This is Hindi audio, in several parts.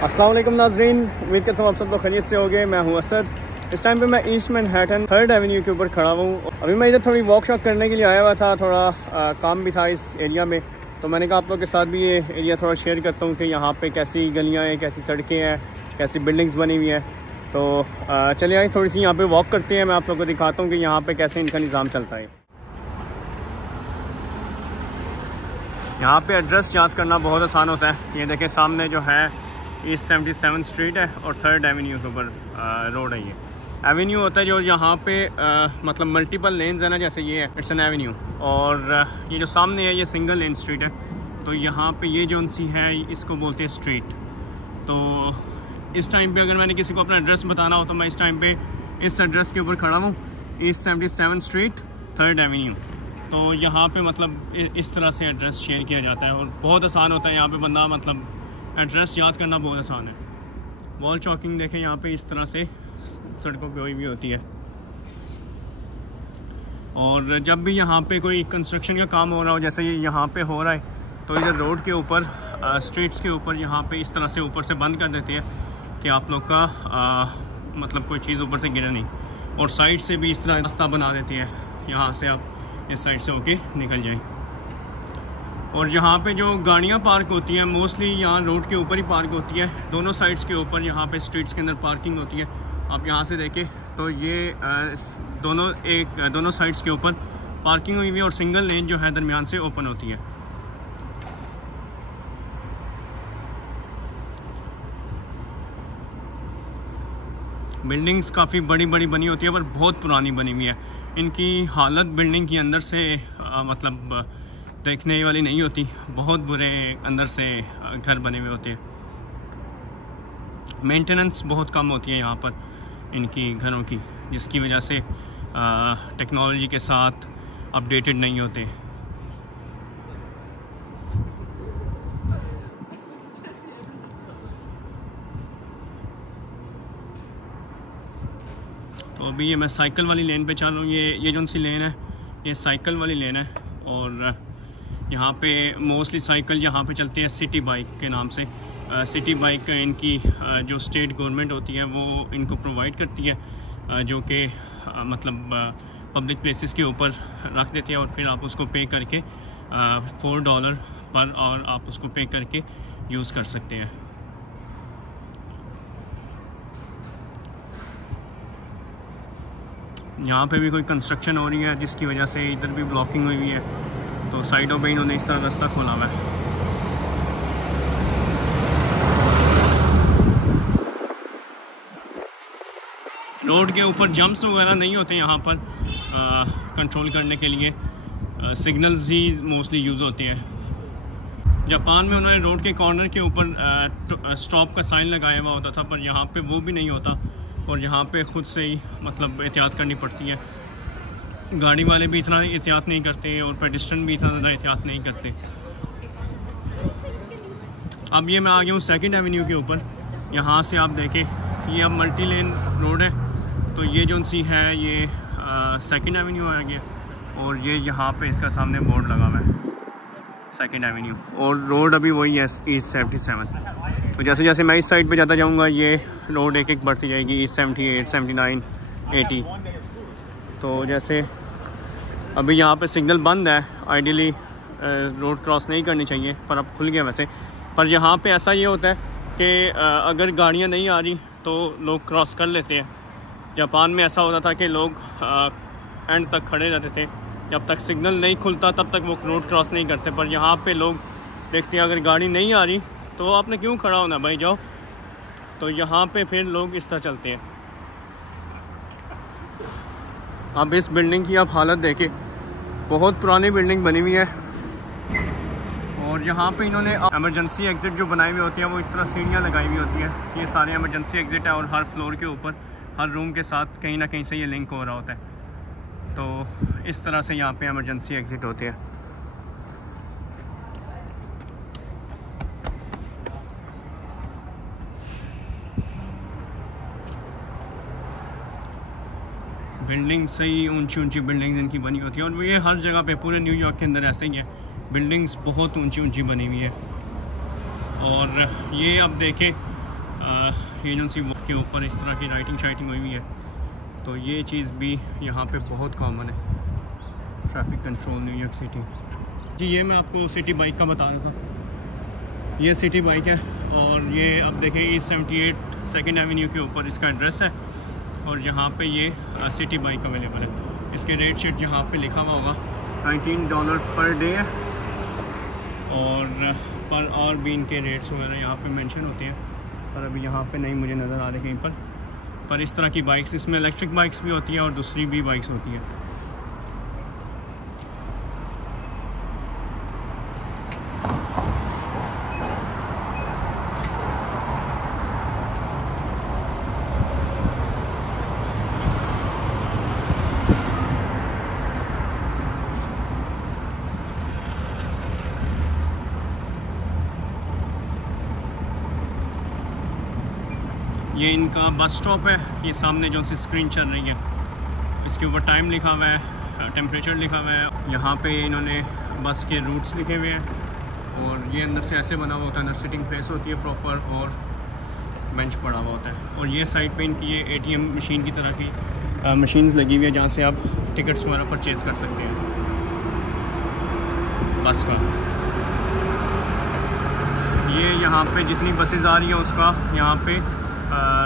अस्सलाम वालेकुम नाज़रीन, उम्मीद करता हूँ आप सब लोग खैरियत से होंगे। मैं हूँ असद। इस टाइम पे मैं ईस्ट मैनहट्टन 3rd एवेन्यू के ऊपर खड़ा हूँ। अभी मैं इधर थोड़ी वॉक शॉक करने के लिए आया हुआ था, थोड़ा काम भी था इस एरिया में, तो मैंने कहा आप लोग के साथ भी ये एरिया थोड़ा शेयर करता हूँ कि यहाँ पे कैसी गलियाँ हैं, कैसी सड़कें हैं, कैसी बिल्डिंग्स बनी हुई हैं। तो चलिए आइए थोड़ी सी यहाँ पर वॉक करते हैं, मैं आप लोग को दिखाता हूँ कि यहाँ पर कैसे इनका निज़ाम चलता है। यहाँ पे एड्रेस याद करना बहुत आसान होता है। ये देखें सामने जो है ईस्ट 77 स्ट्रीट है और 3rd एवेन्यू के ऊपर रोड है। ये एवेन्यू होता है जो यहाँ पे मतलब मल्टीपल लेन्स है ना, जैसे ये है इट्स एन एवेन्यू। और ये जो सामने है ये सिंगल लेन स्ट्रीट है। तो यहाँ पे ये जो सी है इसको बोलते हैं स्ट्रीट। तो इस टाइम पे अगर मैंने किसी को अपना एड्रेस बताना हो तो मैं इस टाइम पे इस एड्रेस के ऊपर खड़ा हूँ, ईस्ट 77 स्ट्रीट 3rd एवेन्यू। तो यहाँ पे मतलब इस तरह से एड्रेस शेयर किया जाता है और बहुत आसान होता है यहाँ पे बंदा मतलब एड्रेस याद करना बहुत आसान है। वॉल चॉकिंग देखें यहाँ पे इस तरह से सड़कों पे हुई भी होती है। और जब भी यहाँ पे कोई कंस्ट्रक्शन का काम हो रहा हो, जैसे ये यहाँ पे हो रहा है, तो इधर रोड के ऊपर स्ट्रीट्स के ऊपर यहाँ पे इस तरह से ऊपर से बंद कर देते हैं कि आप लोग का मतलब कोई चीज़ ऊपर से गिरे नहीं। और साइड से भी इस तरह रास्ता बना देती है, यहाँ से आप इस साइड से होके निकल जाएं। और यहाँ पे जो गाड़ियाँ पार्क होती हैं मोस्टली यहाँ रोड के ऊपर ही पार्क होती है, दोनों साइड्स के ऊपर यहाँ पे स्ट्रीट्स के अंदर पार्किंग होती है। आप यहाँ से देखें तो ये दोनों साइड्स के ऊपर पार्किंग हुई हुई है और सिंगल लेन जो है दरमियान से ओपन होती है। बिल्डिंग्स काफ़ी बड़ी बड़ी बनी होती है पर बहुत पुरानी बनी हुई है। इनकी हालत बिल्डिंग की अंदर से मतलब देखने वाली नहीं होती, बहुत बुरे अंदर से घर बने हुए होते हैं। मेंटेनेंस बहुत कम होती है यहाँ पर इनकी घरों की, जिसकी वजह से टेक्नोलॉजी के साथ अपडेटेड नहीं होते। तो अभी ये मैं साइकिल वाली लेन पे चल रहा हूँ। ये जो सी लेन है ये साइकिल वाली लेन है और यहाँ पे मोस्टली साइकिल यहाँ पे चलती है सिटी बाइक के नाम से। सिटी बाइक इनकी जो स्टेट गवर्नमेंट होती है वो इनको प्रोवाइड करती है, जो कि मतलब पब्लिक प्लेसेस के ऊपर रख देते हैं और फिर आप उसको पे करके $4 पर और आप उसको पे करके यूज़ कर सकते हैं। यहाँ पे भी कोई कंस्ट्रक्शन हो रही है जिसकी वजह से इधर भी ब्लॉकिंग हुई हुई है, तो साइडों पे इन्होंने इस तरह रास्ता खोला हुआ है। रोड के ऊपर जंप्स वगैरह नहीं होते यहाँ पर कंट्रोल करने के लिए, सिग्नल्स ही मोस्टली यूज़ होते हैं। जापान में उन्होंने रोड के कॉर्नर के ऊपर स्टॉप का साइन लगाया हुआ होता था, पर यहाँ पे वो भी नहीं होता और यहाँ पे ख़ुद से ही मतलब एहतियात करनी पड़ती है। गाड़ी वाले भी इतना एहतियात नहीं करते और पेडिस्ट्रियन भी इतना ज़्यादा एहतियात नहीं करते। अब ये मैं आ गया हूँ 2nd एवेन्यू के ऊपर। यहाँ से आप देखें ये अब मल्टी लेन रोड है, तो ये जो सी है ये 2nd एवेन्यू आ गया और ये यहाँ पे इसका सामने बोर्ड लगा हुआ है 2nd एवेन्यू और रोड अभी वही है ईस्ट 77। तो जैसे जैसे मैं इस साइड पे जाता जाऊँगा ये रोड एक एक बढ़ती जाएगी, ईस्ट 78, 79, 80। तो जैसे अभी यहाँ पे सिग्नल बंद है, आइडियली रोड क्रॉस नहीं करनी चाहिए, पर अब खुल गया वैसे। पर यहाँ पे ऐसा ये होता है कि अगर गाड़ियाँ नहीं आ रही तो लोग क्रॉस कर लेते हैं। जापान में ऐसा होता था कि लोग एंड तक खड़े रहते थे, जब तक सिग्नल नहीं खुलता तब तक वो रोड क्रॉस नहीं करते। पर यहाँ पे लोग देखते हैं अगर गाड़ी नहीं आ रही तो आपने क्यों खड़ा होना भाई, जाओ। तो यहाँ पे फिर लोग इस तरह चलते हैं। अब इस बिल्डिंग की आप हालत देखें, बहुत पुरानी बिल्डिंग बनी हुई है और यहाँ पे इन्होंने एमरजेंसी एग्ज़िट जो बनाई हुई होती है वो इस तरह सीढ़ियाँ लगाई हुई होती हैं। ये सारे एमरजेंसी एग्ज़िट है और हर फ्लोर के ऊपर हर रूम के साथ कहीं ना कहीं से ये लिंक हो रहा होता है। तो इस तरह से यहाँ पे एमरजेंसी एग्ज़िट होते हैं। बिल्डिंग सही ऊंची ऊंची बिल्डिंग्स इनकी बनी होती है और ये हर जगह पे पूरे न्यूयॉर्क के अंदर ऐसे ही है, बिल्डिंग्स बहुत ऊंची ऊंची बनी हुई है। और ये अब देखें ये जो सी के ऊपर इस तरह की राइटिंग शाइटिंग हुई हुई है, तो ये चीज़ भी यहाँ पे बहुत कॉमन है। ट्रैफिक कंट्रोल न्यूयॉर्क सिटी जी। ये मैं आपको सिटी बाइक का बता रहा था, ये सिटी बाइक है और ये अब देखें East 78 सेकेंड एवेन्यू के ऊपर इसका एड्रेस है और यहाँ पे ये सिटी बाइक अवेलेबल है। इसके रेट शीट यहाँ पे लिखा हुआ होगा, $19 पर डे है और भी इनके रेट्स वगैरह यहाँ पे मेंशन होते हैं, पर अभी यहाँ पे नहीं मुझे नज़र आ रहे कहीं पर इस तरह की बाइक्स, इसमें इलेक्ट्रिक बाइक्स भी होती है और दूसरी भी बाइक्स होती है। ये इनका बस स्टॉप है, ये सामने जो सी स्क्रीन चल रही है इसके ऊपर टाइम लिखा हुआ है, टेम्परेचर लिखा हुआ है। यहाँ पे इन्होंने बस के रूट्स लिखे हुए हैं और ये अंदर से ऐसे बना हुआ होता है, अंदर सिटिंग प्लेस होती है प्रॉपर और बेंच पड़ा हुआ होता है। और ये साइड पे इनकी ये ATM मशीन की तरह की मशीन्स लगी हुई है जहाँ से आप टिकट्स वगैरह परचेज़ कर सकते हैं बस का। ये यहाँ पे जितनी बसेस आ रही हैं उसका यहाँ पे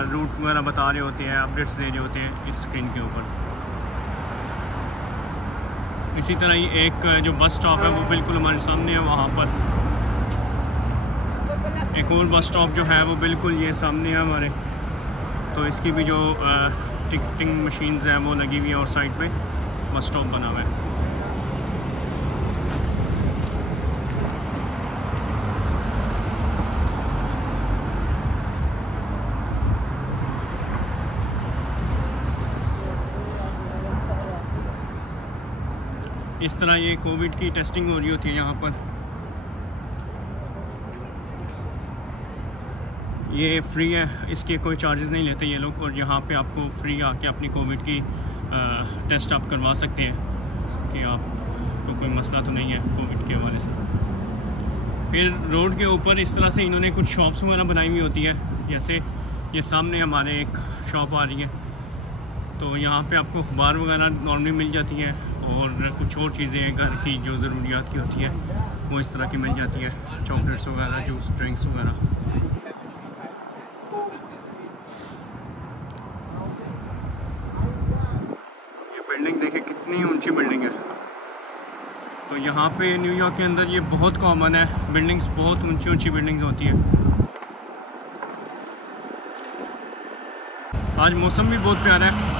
रूट वगैरह बता रहे होते हैं, अपडेट्स दे रहे होते हैं इस स्क्रीन के ऊपर। इसी तरह ही एक जो बस स्टॉप है वो बिल्कुल हमारे सामने है, वहाँ पर एक और बस स्टॉप जो है वो बिल्कुल ये सामने है हमारे, तो इसकी भी जो टिकटिंग मशीन्स हैं वो लगी हुई है और साइड पे बस स्टॉप बना हुआ है। इस तरह ये कोविड की टेस्टिंग हो रही होती है यहाँ पर। ये फ्री है, इसके कोई चार्जेस नहीं लेते ये लोग, और यहाँ पे आपको फ्री आके अपनी कोविड की टेस्ट आप करवा सकते हैं कि आपको कोई मसला तो नहीं है कोविड के हवाले से। फिर रोड के ऊपर इस तरह से इन्होंने कुछ शॉप्स वगैरह बनाई हुई होती है, जैसे ये सामने हमारे एक शॉप आ रही है, तो यहाँ पे आपको अखबार वगैरह नॉर्मली मिल जाती है और कुछ और चीज़ें घर की जो ज़रूरियात की होती है वो इस तरह की मिल जाती है, चॉकलेट्स वगैरह, जूस, ड्रिंक्स वगैरह। ये बिल्डिंग देखें कितनी ऊंची बिल्डिंग है। तो यहाँ पे न्यूयॉर्क के अंदर ये बहुत कॉमन है, बिल्डिंग्स बहुत ऊंची ऊंची बिल्डिंग्स होती हैं। आज मौसम भी बहुत प्यारा है,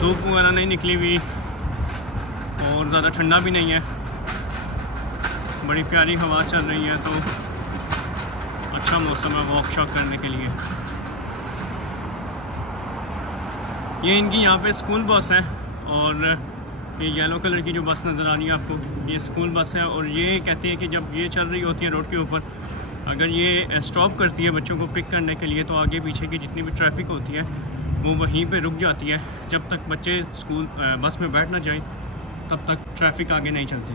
धूप वगैरह नहीं निकली हुई और ज़्यादा ठंडा भी नहीं है, बड़ी प्यारी हवा चल रही है, तो अच्छा मौसम है वॉक शॉक करने के लिए। ये इनकी यहाँ पे स्कूल बस है और ये येलो कलर की जो बस नज़र आ रही है आपको, ये स्कूल बस है। और ये कहती है कि जब ये चल रही होती है रोड के ऊपर, अगर ये स्टॉप करती है बच्चों को पिक करने के लिए, तो आगे पीछे की जितनी भी ट्रैफिक होती है वो वहीं पे रुक जाती है। जब तक बच्चे स्कूल बस में बैठ ना जाएं तब तक ट्रैफिक आगे नहीं चलती।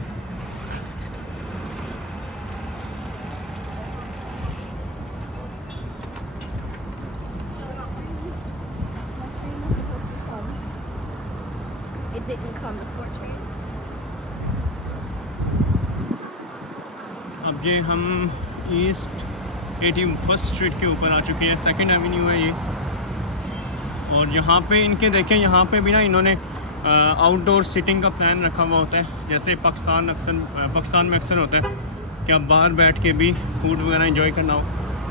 अब ये हम ईस्ट 81st स्ट्रीट के ऊपर आ चुके हैं, सेकेंड एवेन्यू है ये। और यहाँ पे इनके देखें, यहाँ पे भी ना इन्होंने आउटडोर सिटिंग का प्लान रखा हुआ होता है, जैसे पाकिस्तान में अक्सर होता है कि आप बाहर बैठ के भी फूड वगैरह एंजॉय करना हो।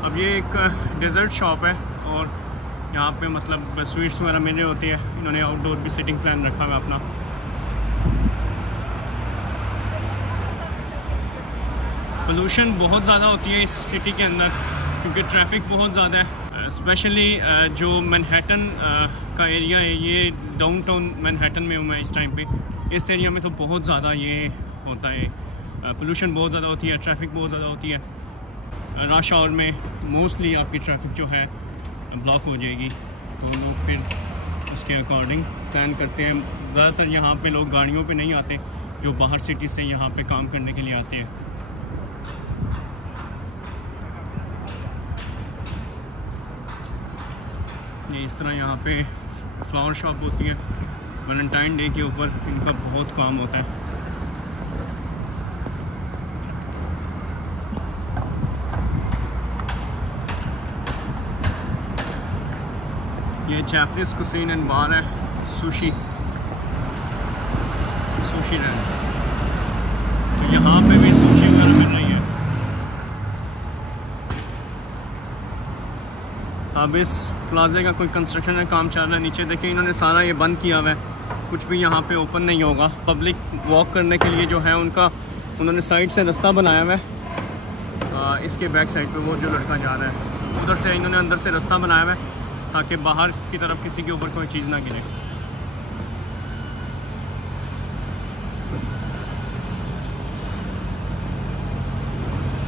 अब ये एक डेज़र्ट शॉप है और यहाँ पे मतलब स्वीट्स वगैरह मिल रहे होते हैं, इन्होंने आउटडोर भी सिटिंग प्लान रखा हुआ है अपना। पोल्यूशन बहुत ज़्यादा होती है इस सिटी के अंदर क्योंकि ट्रैफिक बहुत ज़्यादा है, स्पेशली जो मैनहट्टन का एरिया है, ये डाउनटाउन मैनहट्टन में हूँ मैं इस टाइम पे। इस एरिया में तो बहुत ज़्यादा ये होता है, पोल्यूशन बहुत ज़्यादा होती है, ट्रैफिक बहुत ज़्यादा होती है। रश आवर में मोस्टली आपकी ट्रैफिक जो है ब्लॉक हो जाएगी, तो लोग फिर उसके अकॉर्डिंग प्लान करते हैं। ज़्यादातर यहाँ पे लोग गाड़ियों पे नहीं आते, जो बाहर सिटी से यहाँ पे काम करने के लिए आते हैं। ये इस तरह यहाँ पे फ्लावर शॉप होती है। वैलेंटाइन डे के ऊपर इनका बहुत काम होता है। ये जैपनीज कुजीन एंड बार है, सुशी लैंड। तो यहाँ पे भी सुशी वगैरह मिल रही है। अब इस प्लाजे का कोई कंस्ट्रक्शन का काम चल रहा है। नीचे देखिए इन्होंने सारा ये बंद किया हुआ है, कुछ भी यहाँ पे ओपन नहीं होगा। पब्लिक वॉक करने के लिए जो है उन्होंने साइड से रास्ता बनाया हुआ है। इसके बैक साइड पे वो जो लड़का जा रहा है उधर से इन्होंने अंदर से रास्ता बनाया हुआ है ताकि बाहर की तरफ किसी के ऊपर कोई चीज़ ना गिरे।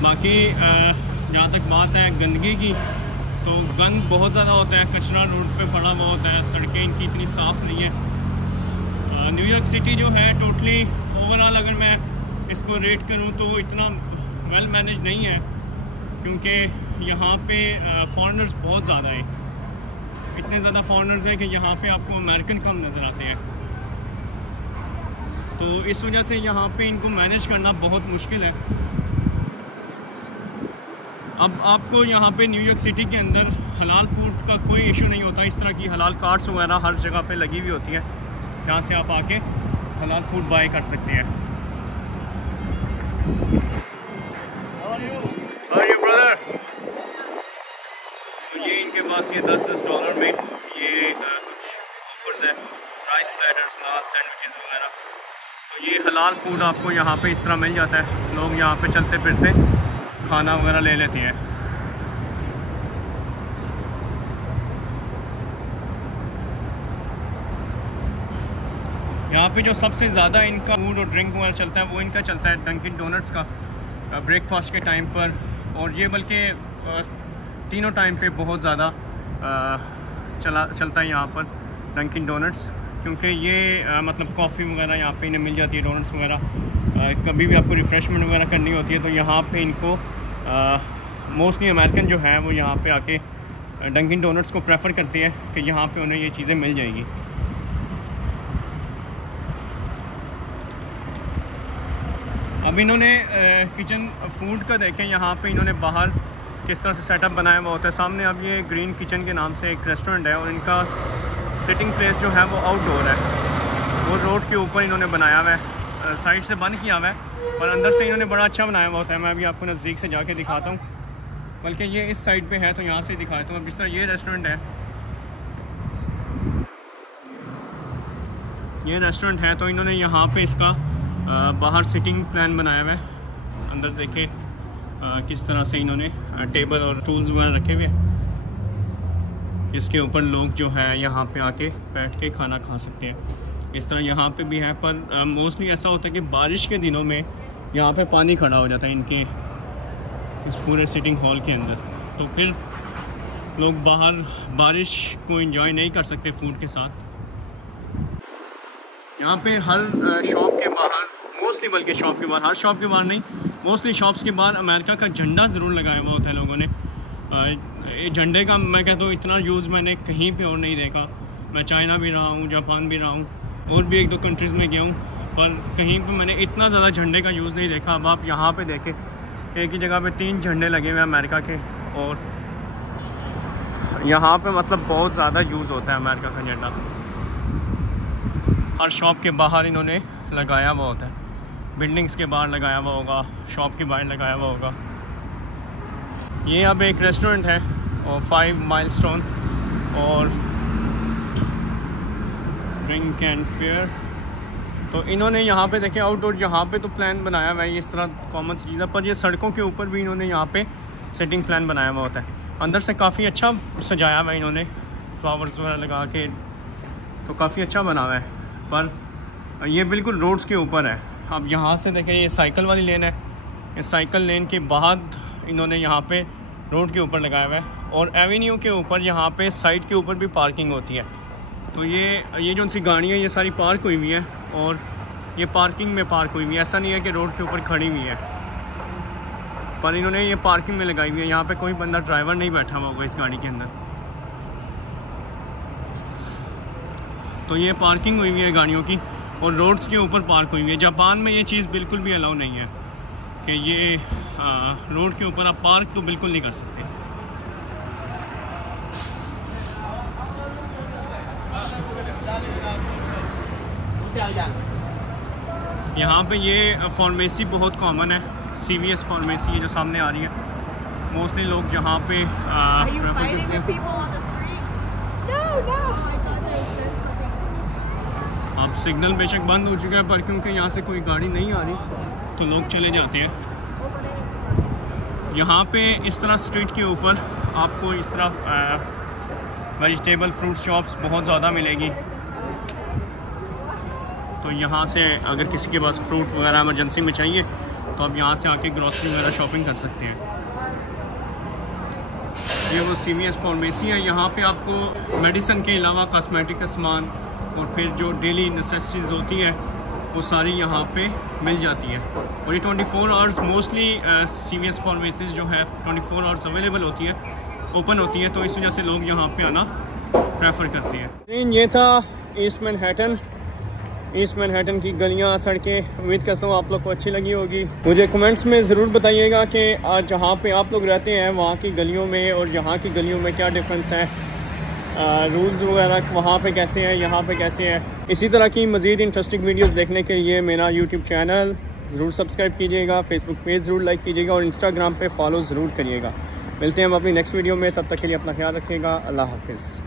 बाकी जहाँ तक बात है गंदगी की, तो गंद बहुत ज़्यादा होता है, कचरा रोड पे पड़ा हुआ होता है, सड़कें इनकी इतनी साफ़ नहीं है। न्यूयॉर्क सिटी जो है टोटली ओवरऑल अगर मैं इसको रेट करूँ तो इतना वेल मैनेज नहीं है, क्योंकि यहाँ पे फॉरेनर्स बहुत ज़्यादा हैं। इतने ज़्यादा फॉरेनर्स हैं कि यहाँ पे आपको अमेरिकन कम नज़र आते हैं। तो इस वजह से यहाँ पे इनको मैनेज करना बहुत मुश्किल है। अब आपको यहाँ पे न्यूयॉर्क सिटी के अंदर हलाल फूड का कोई इशू नहीं होता। इस तरह की हलाल कार्ट्स वगैरह हर जगह पे लगी हुई होती है, जहाँ से आप आके हलाल फूड बाय कर सकते हैं। तो ये इनके पास ये $10 में ये कुछ ऑफर्स है, राइस प्लेटर, सलाद, सैंडविचेस वगैरह। तो ये हलाल फूड आपको यहाँ पे इस तरह मिल जाता है। लोग यहाँ पे चलते फिरते खाना वगैरह ले लेते हैं। यहाँ पे जो सबसे ज़्यादा इनका फूड और ड्रिंक वगैरह चलता है वो इनका चलता है डंकिन डोनट्स का ब्रेकफास्ट के टाइम पर। और ये बल्कि तीनों टाइम पे बहुत ज़्यादा चलता है यहाँ पर डंकिन डोनट्स, क्योंकि ये मतलब कॉफ़ी वगैरह यहाँ पे इन्हें मिल जाती है, डोनट्स वगैरह। कभी भी आपको रिफ़्रेशमेंट वगैरह करनी होती है तो यहाँ पे इनको मोस्टली अमेरिकन जो है वो यहाँ पे आके डंकिन डोनट्स को प्रेफर करते हैं कि यहाँ पे उन्हें ये चीज़ें मिल जाएगी। अब इन्होंने किचन फूड का देखें, यहाँ पे इन्होंने बाहर किस तरह से सेटअप बनाया हुआ होता है। सामने अब ये ग्रीन किचन के नाम से एक रेस्टोरेंट है और इनका सिटिंग प्लेस जो है वो आउटडोर है। वो रोड के ऊपर इन्होंने बनाया हुआ है, साइड से बंद किया हुआ है और अंदर से इन्होंने बड़ा अच्छा बनाया हुआ होता है। मैं अभी आपको नज़दीक से जाके दिखाता हूँ, बल्कि ये इस साइड पे है तो यहाँ से दिखाता हूँ। अब जिस तरह ये रेस्टोरेंट है, ये रेस्टोरेंट है तो इन्होंने यहाँ पे इसका बाहर सिटिंग प्लान बनाया हुआ है। अंदर देखें किस तरह से इन्होंने टेबल और टूल्स वगैरह रखे हुए हैं। इसके ऊपर लोग जो है यहाँ पे आके बैठ के खाना खा सकते हैं। इस तरह यहाँ पे भी है, पर मोस्टली ऐसा होता है कि बारिश के दिनों में यहाँ पे पानी खड़ा हो जाता है इनके इस पूरे सिटिंग हॉल के अंदर, तो फिर लोग बाहर बारिश को एंजॉय नहीं कर सकते फूड के साथ। यहाँ पे हर शॉप के बाहर मोस्टली, बल्कि शॉप के बाहर, हर शॉप के बाहर नहीं, मोस्टली शॉप्स के बाहर अमेरिका का झंडा ज़रूर लगाया हुआ होता है लोगों ने। झंडे का मैं कहता हूँ इतना यूज़ मैंने कहीं पे और नहीं देखा। मैं चाइना भी रहा हूँ, जापान भी रहा हूँ और भी 1-2 कंट्रीज़ में गया हूँ, पर कहीं पे मैंने इतना ज़्यादा झंडे का यूज़ नहीं देखा। अब आप यहाँ पे देखें, एक ही जगह पे 3 झंडे लगे हुए हैं अमेरिका के, और यहाँ पे मतलब बहुत ज़्यादा यूज़ होता है अमेरिका का झंडा। हर शॉप के बाहर इन्होंने लगाया हुआ होता है, बिल्डिंग्स के बाहर लगाया हुआ होगा, शॉप के बाहर लगाया हुआ होगा। ये अब एक रेस्टोरेंट है और 5 माइलस्टोन और ड्रिंक एंड फेयर। तो इन्होंने यहाँ पे देखें आउटडोर, यहाँ पे तो प्लान बनाया हुआ है इस तरह कॉमन सी चीज़ है, पर ये सड़कों के ऊपर भी इन्होंने यहाँ पे सेटिंग प्लान बनाया हुआ होता है। अंदर से काफ़ी अच्छा सजाया हुआ है इन्होंने, फ्लावर्स वगैरह लगा के, तो काफ़ी अच्छा बना हुआ है। पर ये बिल्कुल रोड्स के ऊपर है। अब यहाँ से देखें, ये साइकिल वाली लेन है, इस साइकिल लेन के बाद इन्होंने यहाँ पे रोड के ऊपर लगाया हुआ है, और एवेन्यू के ऊपर यहाँ पे साइड के ऊपर भी पार्किंग होती है। तो ये जो उनसी गाड़ियाँ ये सारी पार्क हुई हुई हैं और ये पार्किंग में पार्क हुई हुई है। ऐसा नहीं है कि रोड के ऊपर खड़ी हुई है, पर इन्होंने ये पार्किंग में लगाई हुई है। यहाँ पे कोई बंदा ड्राइवर नहीं बैठा हुआ होगा इस गाड़ी के अंदर। तो ये पार्किंग हुई हुई है गाड़ियों की और रोड्स के ऊपर पार्क हुई हुई है। जापान में ये चीज़ बिल्कुल भी अलाउ नहीं है कि ये रोड के ऊपर आप पार्क तो बिल्कुल नहीं कर सकते। यहाँ पे ये फार्मेसी बहुत कॉमन है, CVS फार्मेसी है जो सामने आ रही है। मोस्टली लोग यहाँ पे अब सिग्नल बेशक बंद हो चुका है पर क्योंकि यहाँ से कोई गाड़ी नहीं आ रही तो लोग चले जाते हैं। यहाँ पे इस तरह स्ट्रीट के ऊपर आपको इस तरह वेजिटेबल फ्रूट शॉप्स बहुत ज़्यादा मिलेगी। तो यहाँ से अगर किसी के पास फ्रूट वगैरह इमरजेंसी में चाहिए तो आप यहाँ से आके ग्रॉसरी वगैरह शॉपिंग कर सकते हैं। ये वो CVS फार्मेसी है। यहाँ पे आपको मेडिसिन के अलावा कॉस्मेटिक का सामान और फिर जो डेली नेसेसिटीज़ होती है वो सारी यहाँ पे मिल जाती है। और ये 24 आवर्स मोस्टली CVS फार्मेसीज जो है 24 आवर्स अवेलेबल होती है, ओपन होती है, तो इस वजह से लोग यहाँ पे आना प्रेफर करते हैं। ये था ईस्ट मैनहट्टन की गलियाँ, सड़कें। उम्मीद करता हूँ आप लोग को अच्छी लगी होगी। मुझे कमेंट्स में ज़रूर बताइएगा कि आज जहाँ पे आप लोग रहते हैं वहाँ की गलियों में और यहाँ की गलियों में क्या डिफरेंस है, रूल्स वगैरह वहाँ पे कैसे हैं, यहाँ पे कैसे हैं। इसी तरह की मज़ीद इंटरेस्टिंग वीडियोस देखने के लिए मेरा यूट्यूब चैनल ज़रूर सब्सक्राइब कीजिएगा, फेसबुक पेज ज़रूर लाइक कीजिएगा और इंस्टाग्राम पे फॉलो ज़रूर करिएगा। मिलते हैं हम अपनी नेक्स्ट वीडियो में, तब तक के लिए अपना ख्याल रखिएगा। अल्लाह हाफिज़।